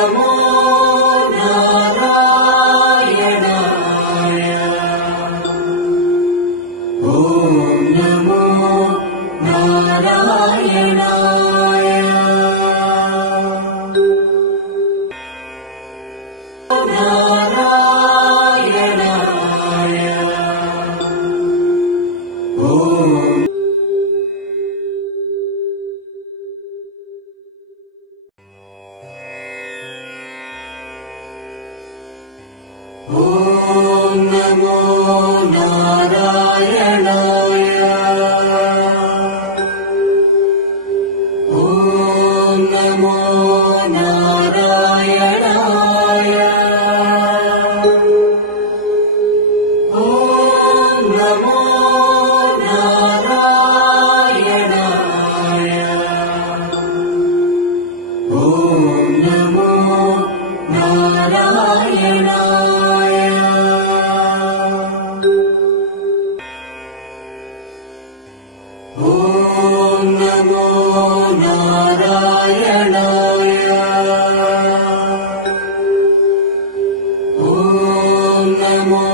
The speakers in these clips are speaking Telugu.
नमो नारायणाय ॐ नमो नारायणाय नारायणाय ॐ नमो नारायणाय ॐ नमो नारायणाय ॐ नमो नारायणाय ॐ नमो नारायणाय ॐ नमो नारायणाय ॐ नमो नारायणाय ॐ नमो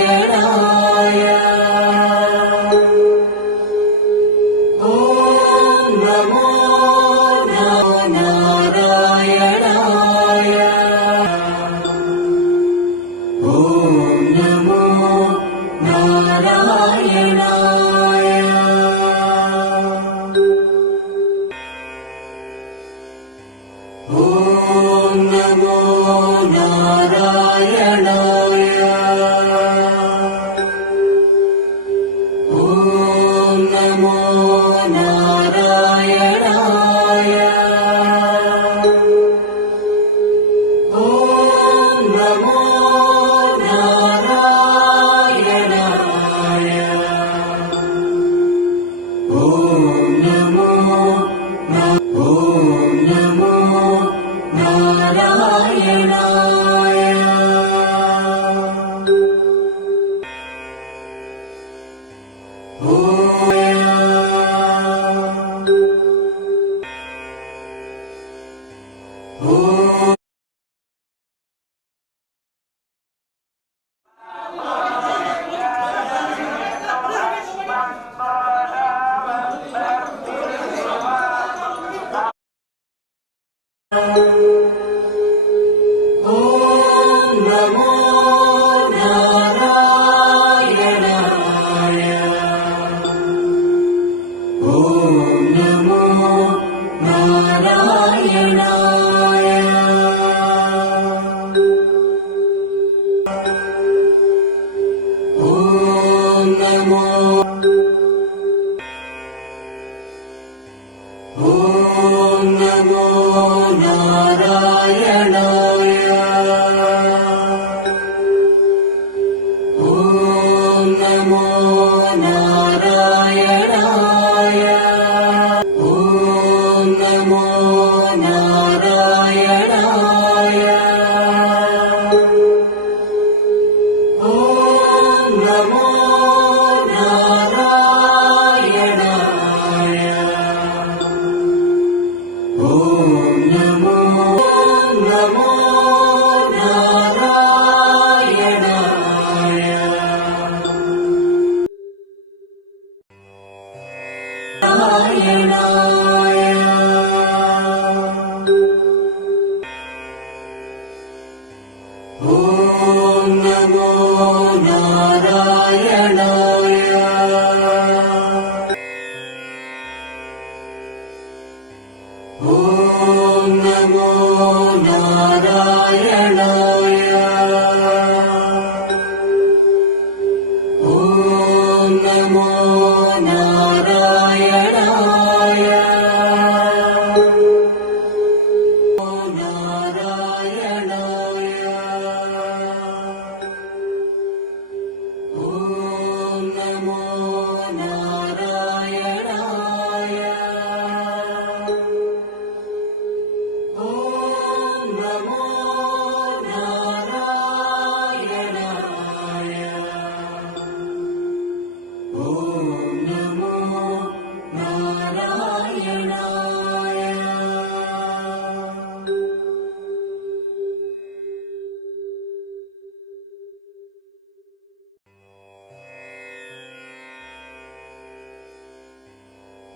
नारायणाय ॐ नमो नारायणाय ॐ नमो नारायणाय ॐ नमो नारायणाय ॐ नमो नारायणाय ॐ नमो नारायणाय नमो नारायणाय ॐ नमो नारायणाय ॐ नमो नारायणाय ॐ नमो नारायणाय ॐ नमो नारायणाय ॐ नमो नारायणाय ॐ नमो नारायणाय नारायणाय ॐ नमो नारायणाय ॐ नमो नारायणाय ॐ नमो नारायणाय नमो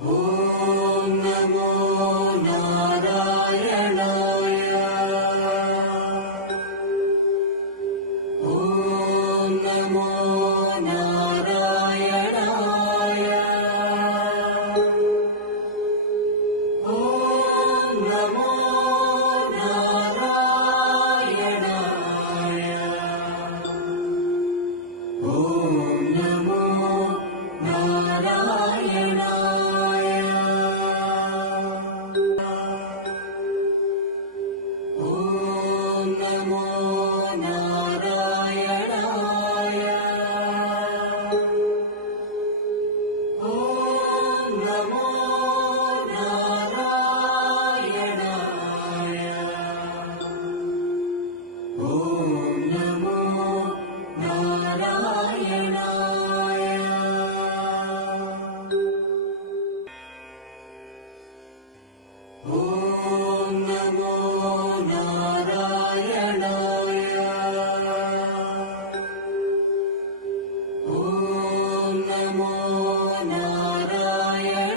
ॐ नमो नारायणाय ॐ नमो नारायणाय ॐ नमो नारायणाय ॐ नमो नारायणाय ॐ नमो नारायणाय ॐ नमो नारायणाय ॐ नमो नारायणाय ॐ नमो नारायणाय ॐ नमो नारायणाय ॐ नमो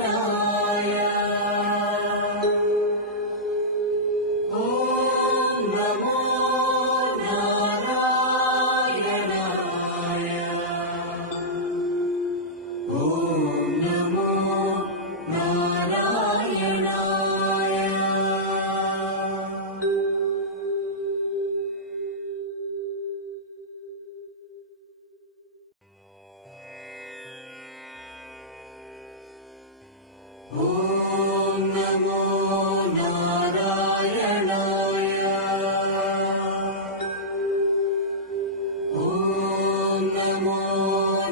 नारायणाय ॐ नमो नारायणाय ॐ नमो नारायणाय ॐ नमो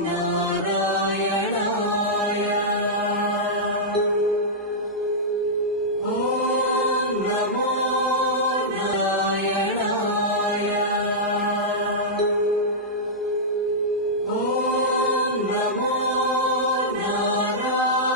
नारायणाय ॐ नमो नारायणाय ॐ नमो नारायणाय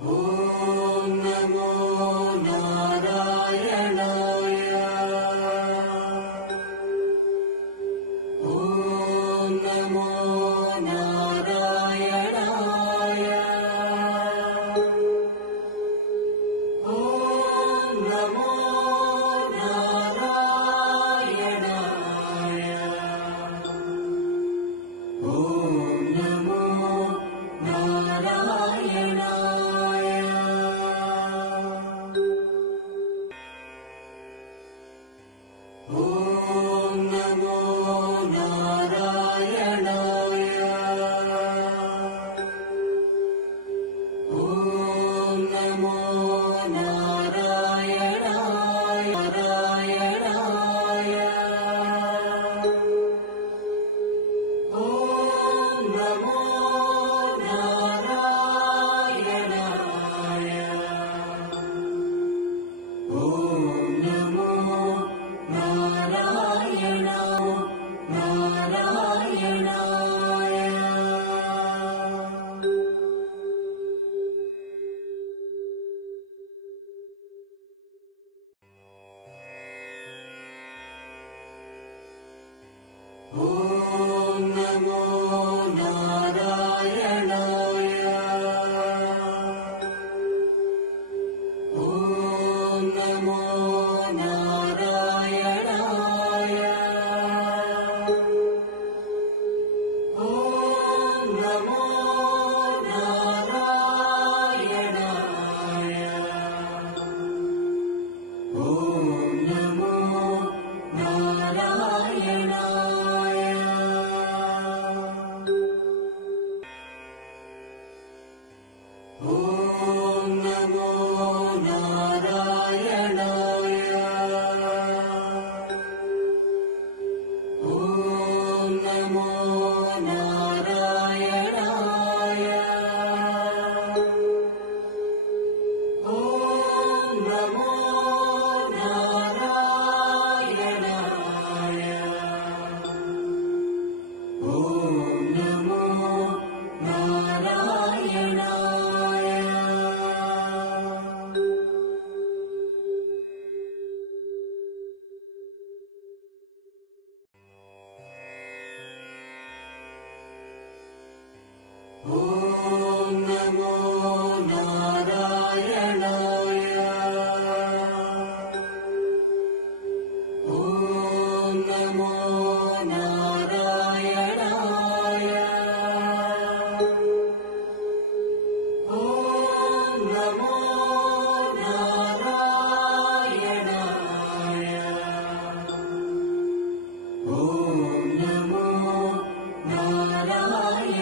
ॐ नमो नारायणाय ॐ नमो नारायणाय ॐ नमो नारायणाय ॐ नमो नारायणाय ॐ नमो नारायणाय ॐ नमो नारायणाय नारायणाय ॐ नमो नारायणाय ॐ नमो नारायणाय ॐ नमो नारायणाय ॐ नमो नारायणाय ॐ नमो नारायणाय ॐ नमो नारायणाय ॐ नमो नारायणाय ॐ नमो नारायणाय ॐ नमो नारायणाय ॐ नमो नारायणाय ॐ नमो नारायणाय ॐ नमो नारायणाय ॐ नमो नारायणाय ॐ नमो नारायणाय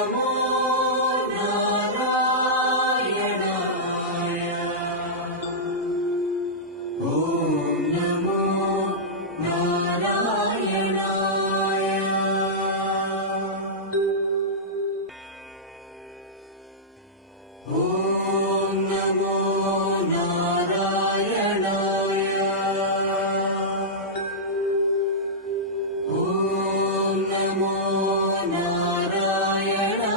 నమో నారాయణాయ. ఓం నమో నారాయణాయ. ఓం నమో నారాయణాయ. ఓం నమో నారాయణాయ.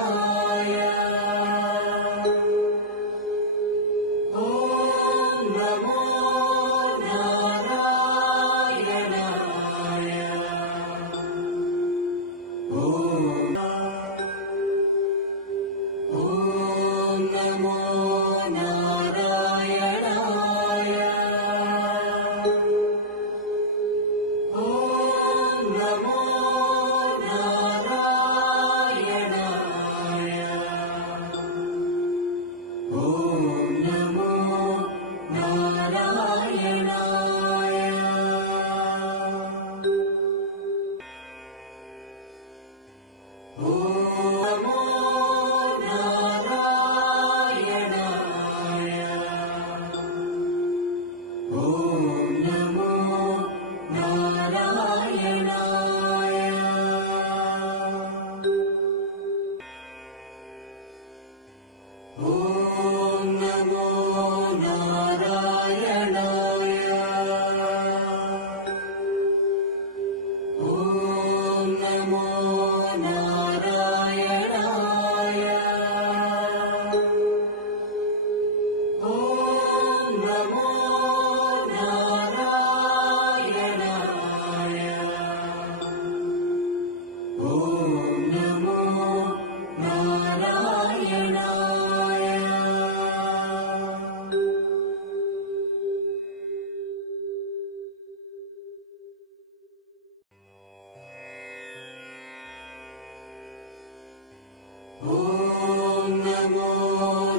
ఓం నమో నారాయణాయ. ఓం నమో నారాయణాయ. ఓం నమో నారాయణాయ. ఓం నమో నారాయణాయ. ఓం నమో నారాయణాయ. ఓం నమో నారాయణాయ. ఓం నమో నారాయణాయ. ఓం నమో నారాయణాయ. ఓం నమో నారాయణాయ. ఓం నమో నారాయణాయ. ఓం నమో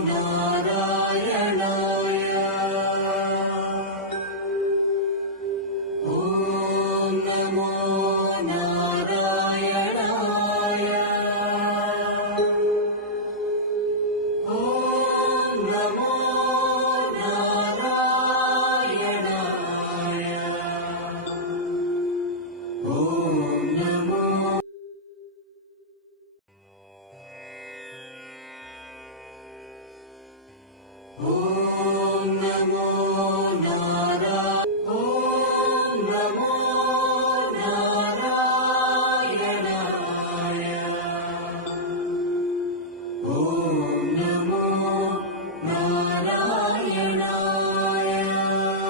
నారాయణాయ. ఓం నమో నారాయణాయ. ఓం నమో నారాయణాయ. ఓం నమో ఓం